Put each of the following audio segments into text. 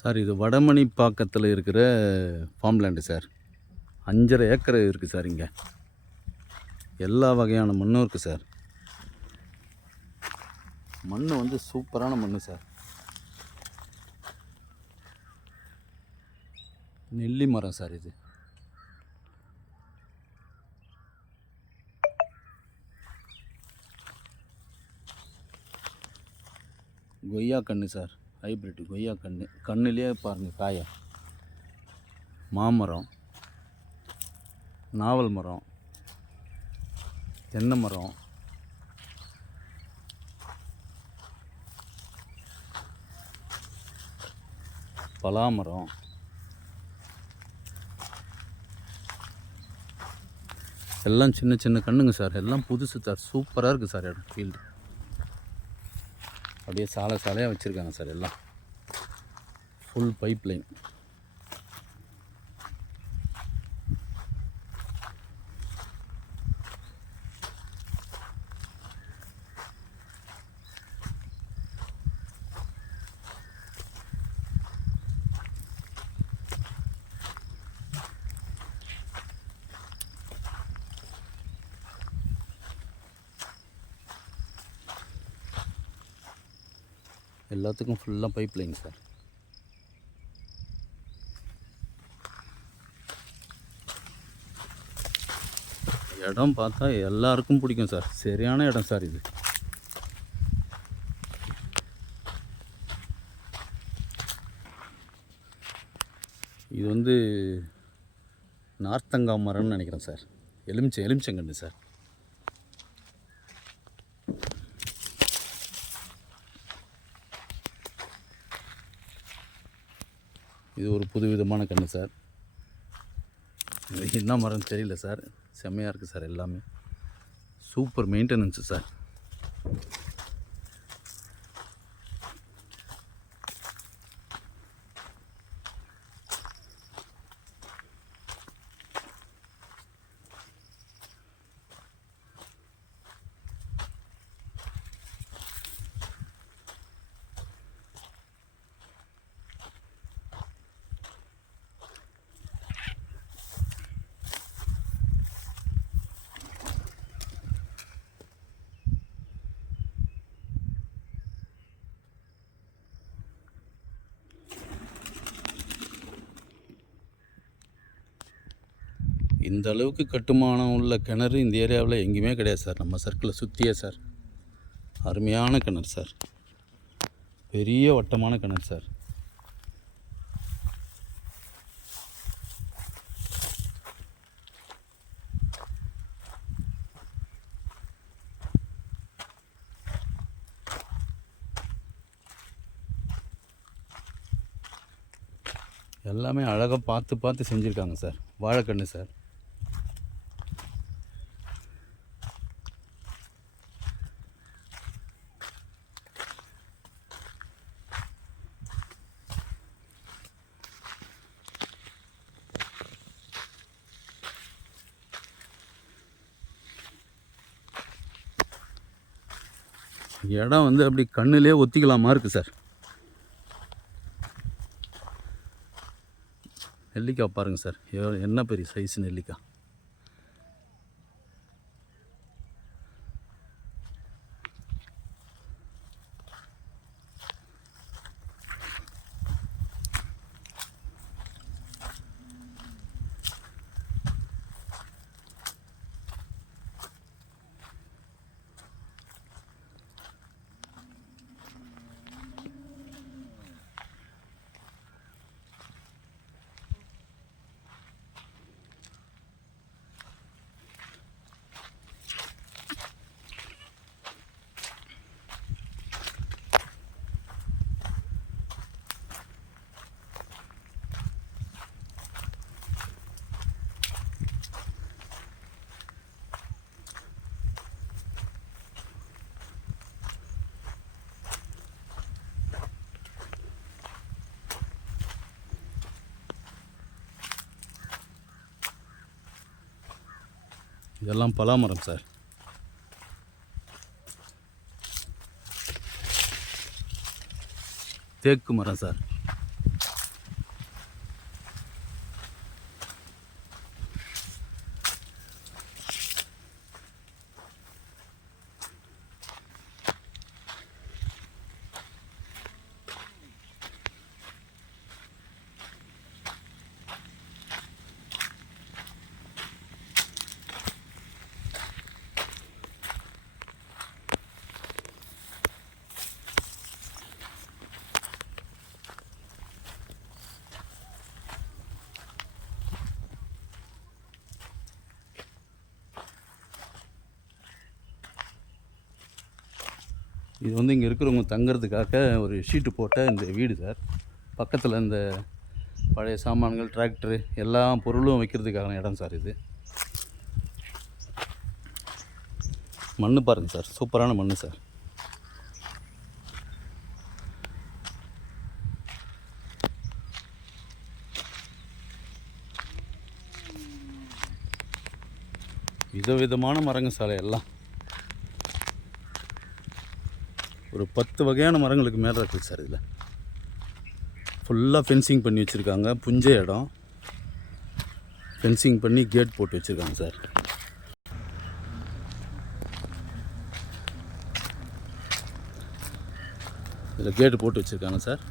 Sir இது வடமணி பாக்கத்தில் இருக்கிற form land sir. 5.5 acre இருக்குது சார். இங்கே எல்லா வகையான மண்ணும் இருக்குது சார். மண் வந்து சூப்பரான மண் சார். நெல்லி மரம் சார் இது. கொய்யா கன்று சார், ஹைப்ரிட் கொய்யா கன்று. கண்ணுலேயே பாருங்கள் காயை. மாமரம், நாவல் மரம், தென்னை மரம், பலாமரம், எல்லாம் சின்ன சின்ன கண்ணுங்க சார். எல்லாம் புதுசு சார். சூப்பராக இருக்குது சார் இடம். ஃபீல்டு அப்படியே சாலை சாலையாக வச்சுருக்காங்க சார். எல்லாம் ஃபுல் பைப் லைன். எல்லாத்துக்கும் ஃபுல்லாக பைப் லைன் சார். இடம் பார்த்தா எல்லாருக்கும் பிடிக்கும் சார். சரியான இடம் சார் இது. இது வந்து நார்த்தங்காய் மரம்னு நினைக்கிறேன் சார். எலுமிச்சங்கன்று சார். இது ஒரு புது விதமான கன்று சார். என்ன மரம் தெரியல சார். செம்மையாக இருக்குது சார். எல்லாமே சூப்பர் மெயின்டெனன்ஸு சார். இந்த அளவுக்கு கட்டுமானம் உள்ள கிணறு இந்த ஏரியாவில் எங்கேயுமே கிடையாது சார். நம்ம சர்க்கிளை சுற்றியே சார். அருமையான கிணறு சார். பெரிய வட்டமான கிணறு சார். எல்லாமே அழகாக பார்த்து பார்த்து செஞ்சுருக்காங்க சார். வாழைக்கன்று சார். இடம் வந்து அப்படி கண்ணுலேயே ஒத்திக்கலாமா இருக்குது சார். நெல்லிக்காய் பாருங்கள் சார். என்ன பெரிய சைஸ் நெல்லிக்காய். இதெல்லாம் பலாமரம் சார். தேக்கு மரம் சார். இது வந்து இங்கே இருக்கிறவங்க தங்குறதுக்காக ஒரு ஷீட்டு போட்ட இந்த வீடு சார். பக்கத்தில் இந்த பழைய சாமான்கள், டிராக்டரு எல்லா பொருளும் வைக்கிறதுக்கான இடம் சார் இது. மண் பாருங்கள் சார், சூப்பரான மண் சார். விதவிதமான மரங்கள் சார் எல்லாம். ஒரு 10 வகையான மரங்களுக்கு மேலே இருக்குது சார். இதில் ஃபுல்லாக ஃபென்சிங் பண்ணி வச்சுருக்காங்க. புஞ்சை இடம், ஃபென்சிங் பண்ணி கேட் போட்டு வச்சுருக்காங்க சார். இதில் கேட்டு போட்டு வச்சுருக்காங்க சார்.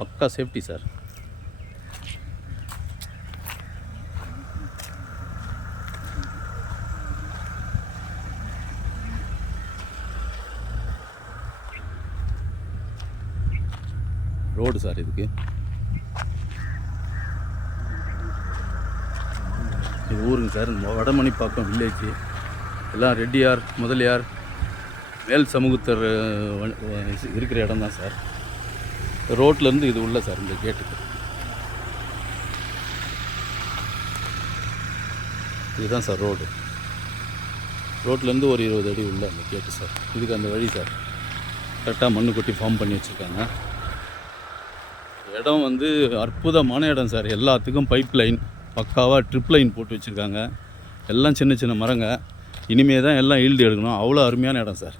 பக்கா சேஃப்டி சார். ரோடு சார் இதுக்கு. இது ஊருங்க சார், வடமணிப்பாக்கம் வில்லேஜ். எல்லாம் ரெட்டியார், முதலியார், மேல் சமூகத்தர் இருக்கிற இடம் தான் சார். ரோட்லேருந்து இது உள்ள சார் இந்த கேட்டுக்கு. இதுதான் சார் ரோடு. ரோட்லேருந்து ஒரு 20 அடி உள்ள அந்த கேட்டு சார். இதுக்கு அந்த வழி சார். கரெக்டாக மண்ணு கொட்டி ஃபார்ம் பண்ணி வச்சுருக்காங்க. இடம் வந்து அற்புதமான இடம் சார். எல்லாத்துக்கும் பைப் லைன், பக்காவாக ட்ரிப் லைன் போட்டு வச்சுருக்காங்க. எல்லாம் சின்ன சின்ன மரங்க. இனிமே தான் எல்லாம் ஈல்டு எடுக்கணும். அவ்வளோ அருமையான இடம் சார்.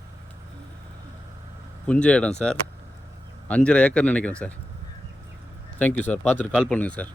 புஞ்ச இடம் சார். 5.5 ஏக்கர் நினைக்கிறேன் சார். Thank you sir. பார்த்துட்டு கால் பண்ணுங்கள் சார்.